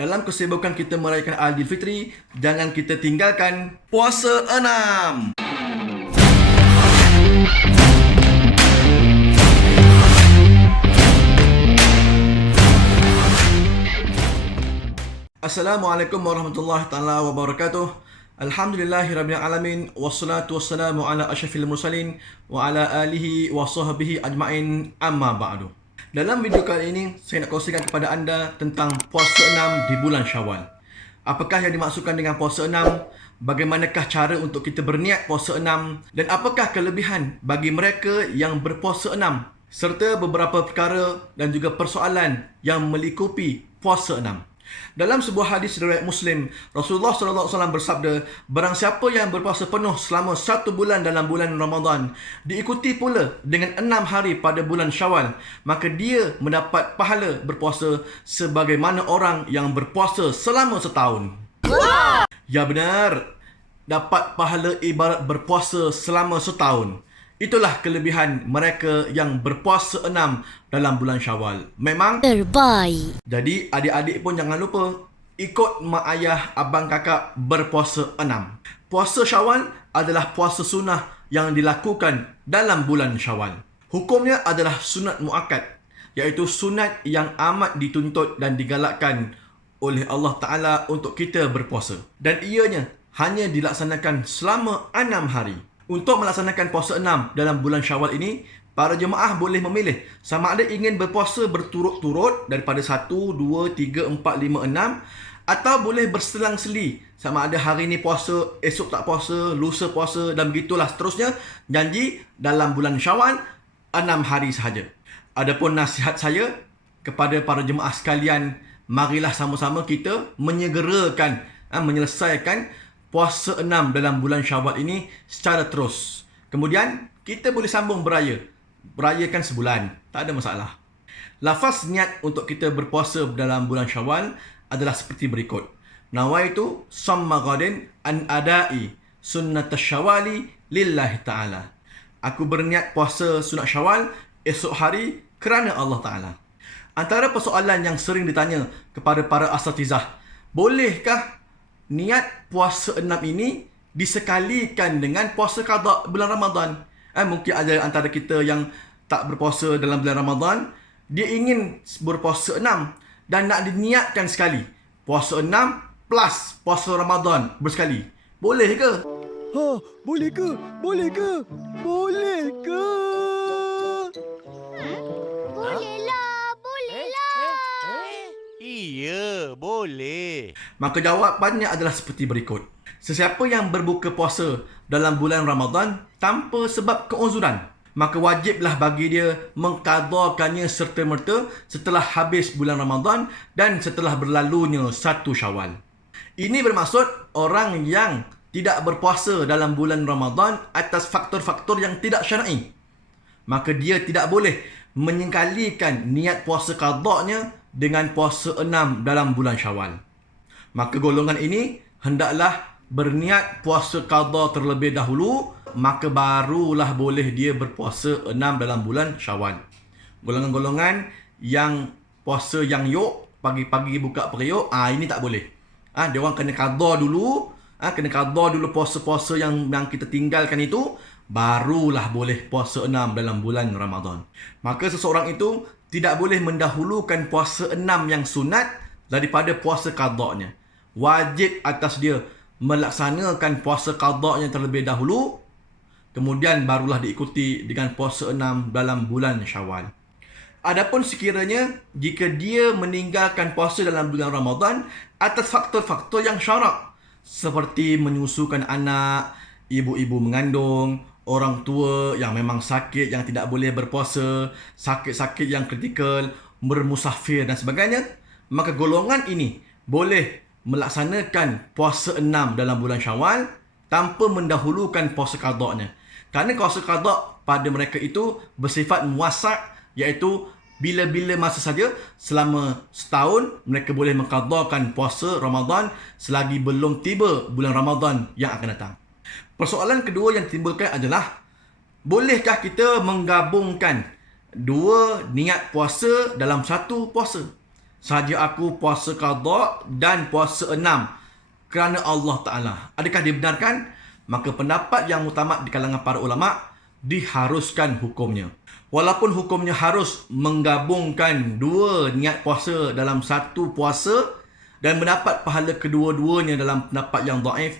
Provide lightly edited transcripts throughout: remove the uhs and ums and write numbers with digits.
Dalam kesibukan kita merayakan Aidilfitri, jangan kita tinggalkan puasa 6. Assalamualaikum warahmatullahi taala wabarakatuh. Alhamdulillahirabbil alamin wassalatu wassalamu ala asyrafil mursalin wa ala alihi wa sahbihi ajmain, amma ba'du. Dalam video kali ini saya nak kongsikan kepada anda tentang puasa 6 di bulan Syawal. Apakah yang dimaksudkan dengan puasa 6? Bagaimanakah cara untuk kita berniat puasa 6? Dan apakah kelebihan bagi mereka yang berpuasa 6? Serta beberapa perkara dan juga persoalan yang melingkupi puasa 6. Dalam sebuah hadis riwayat Muslim, Rasulullah SAW bersabda, barang siapa yang berpuasa penuh selama 1 bulan dalam bulan Ramadan, diikuti pula dengan 6 hari pada bulan Syawal, maka dia mendapat pahala berpuasa sebagaimana orang yang berpuasa selama setahun. Wow! Ya benar, dapat pahala ibarat berpuasa selama setahun. Itulah kelebihan mereka yang berpuasa 6 dalam bulan Syawal. Memang terbaik. Jadi adik-adik pun jangan lupa ikut mak ayah, abang kakak berpuasa 6. Puasa Syawal adalah puasa sunnah yang dilakukan dalam bulan Syawal. Hukumnya adalah sunat muakkad, iaitu sunat yang amat dituntut dan digalakkan oleh Allah Ta'ala untuk kita berpuasa. Dan ianya hanya dilaksanakan selama 6 hari. Untuk melaksanakan puasa 6 dalam bulan Syawal ini, para jemaah boleh memilih sama ada ingin berpuasa berturut-turut daripada 1, 2, 3, 4, 5, 6 atau boleh berselang-seli sama ada hari ni puasa, esok tak puasa, lusa puasa dan begitulah seterusnya. Janji dalam bulan Syawal 6 hari sahaja. Adapun nasihat saya kepada para jemaah sekalian, marilah sama-sama kita menyegerakan, menyelesaikan puasa 6 dalam bulan Syawal ini secara terus. Kemudian kita boleh sambung beraya. Berayakan sebulan, tak ada masalah. Lafaz niat untuk kita berpuasa dalam bulan Syawal adalah seperti berikut. Nawaitu samma ghadin an adai sunnat syawali lillahi ta'ala. Aku berniat puasa sunat Syawal esok hari kerana Allah Ta'ala. Antara persoalan yang sering ditanya kepada para asatizah, bolehkah niat puasa 6 ini disekalikan dengan puasa qada bulan Ramadan? Mungkin ada antara kita yang tak berpuasa dalam bulan Ramadan, dia ingin berpuasa 6 dan nak diniatkan sekali. Puasa 6 plus puasa Ramadan bersekali. Boleh ke? Boleh ke? Boleh ke? Boleh ke? Iya, boleh. Maka jawapannya adalah seperti berikut. Sesiapa yang berbuka puasa dalam bulan Ramadan tanpa sebab keuzuran, maka wajiblah bagi dia mengqadakannya serta-merta setelah habis bulan Ramadan dan setelah berlalunya 1 Syawal. Ini bermaksud orang yang tidak berpuasa dalam bulan Ramadan atas faktor-faktor yang tidak syar'i, maka dia tidak boleh menyengkalikan niat puasa qadanya dengan puasa 6 dalam bulan Syawal. Maka golongan ini hendaklah berniat puasa qada terlebih dahulu, maka barulah boleh dia berpuasa 6 dalam bulan Syawal. Golongan-golongan yang puasa yang yok, pagi-pagi buka periuk, ini tak boleh. Dia orang kena qada dulu, kena qada dulu puasa-puasa yang kita tinggalkan itu, barulah boleh puasa 6 dalam bulan Ramadan. Maka seseorang itu tidak boleh mendahulukan puasa 6 yang sunat daripada puasa qadanya. Wajib atas dia melaksanakan puasa qadanya terlebih dahulu, kemudian barulah diikuti dengan puasa 6 dalam bulan Syawal. Adapun sekiranya jika dia meninggalkan puasa dalam bulan Ramadan atas faktor-faktor yang syarak, seperti menyusukan anak, ibu-ibu mengandung, orang tua yang memang sakit, yang tidak boleh berpuasa, sakit-sakit yang kritikal, bermusafir dan sebagainya, maka golongan ini boleh melaksanakan puasa 6 dalam bulan Syawal tanpa mendahulukan puasa qadanya. Kerana puasa qada pada mereka itu bersifat muwassa', iaitu bila-bila masa saja selama setahun mereka boleh mengqadakan puasa Ramadan selagi belum tiba bulan Ramadan yang akan datang. Persoalan kedua yang timbulkan adalah, bolehkah kita menggabungkan dua niat puasa dalam satu puasa? sahaja aku puasa qada dan puasa 6 kerana Allah Ta'ala. Adakah dibenarkan? Maka pendapat yang mutamat di kalangan para ulama, diharuskan hukumnya. Walaupun hukumnya harus menggabungkan dua niat puasa dalam satu puasa dan mendapat pahala kedua-duanya dalam pendapat yang dhaif,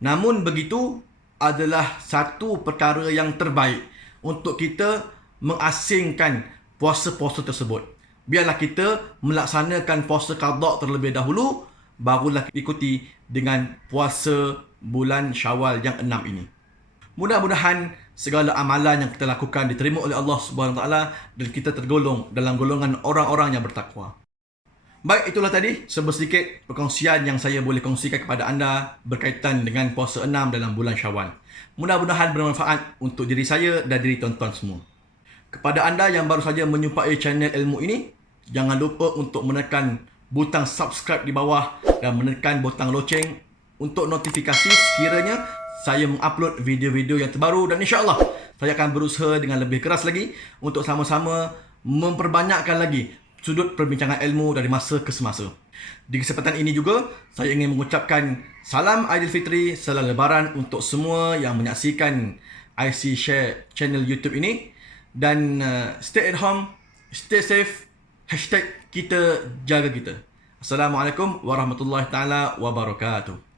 namun begitu adalah satu perkara yang terbaik untuk kita mengasingkan puasa-puasa tersebut. Biarlah kita melaksanakan puasa qada terlebih dahulu, barulah ikuti dengan puasa bulan Syawal yang 6 ini. Mudah-mudahan segala amalan yang kita lakukan diterima oleh Allah Subhanahu Wa Taala dan kita tergolong dalam golongan orang-orang yang bertakwa. Baik, itulah tadi sedikit perkongsian yang saya boleh kongsikan kepada anda berkaitan dengan puasa 6 dalam bulan Syawal. Mudah-mudahan bermanfaat untuk diri saya dan diri tuan-tuan semua. Kepada anda yang baru saja menyumpai channel ilmu ini, jangan lupa untuk menekan butang subscribe di bawah dan menekan butang loceng untuk notifikasi sekiranya saya mengupload video-video yang terbaru, dan insya-Allah saya akan berusaha dengan lebih keras lagi untuk sama-sama memperbanyakkan lagi sudut perbincangan ilmu dari masa ke semasa. Di kesempatan ini juga, saya ingin mengucapkan salam Aidilfitri, salam Lebaran untuk semua yang menyaksikan IC Share channel YouTube ini. Dan stay at home, stay safe, #kita jaga kita. Assalamualaikum warahmatullahi taala wabarakatuh.